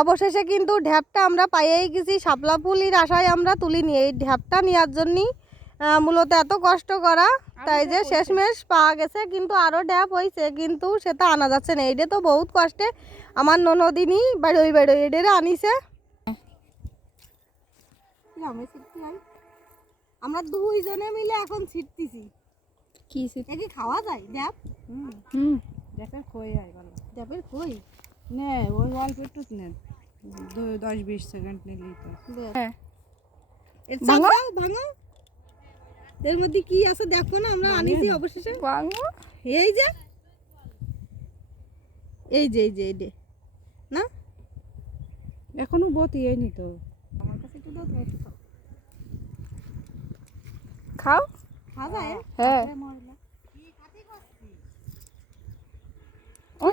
অবশেষে কিন্তু ঢ্যাপটা আমরা পাইয়েই গেছি। শাপলা ফুলের আশায় আমরা তুলিনি, এই ঢ্যাপটা নেওয়ার জন্যই মূলত এত কষ্ট করা। তাই যে শেষমেশ পাওয়া গেছে, কিন্তু আরও ঢ্যাপ হয়েছে, কিন্তু সেটা আনা যাচ্ছে না। এইটা তো বহুত কষ্টে আমার ননদিনী বেড়োই এডেরে আনিছে। আমরা দুইজনে মিলে এখন ছিটতেছি। কি কি খাওয়া যায় ঢ্যাপ? ঢ্যাপের খই হয় ভালো। ঢ্যাপের খই নে ওই অল্প একটু নেন, 10-20 সেকেন্ড নিলেই তো। হ্যাঁ ভাঙো ভাঙো, এর মধ্যে কি আছে দেখো না। আমরা আনিছি অবশেষে। ভাঙো, এই যে এই যে এই যে এই যে না, এখনো বতি হয়নি তো। আমার কাছে একটু দাও, তুমি একটু খাও। খাও। খাওয়া যায়? হ্যাঁ। ও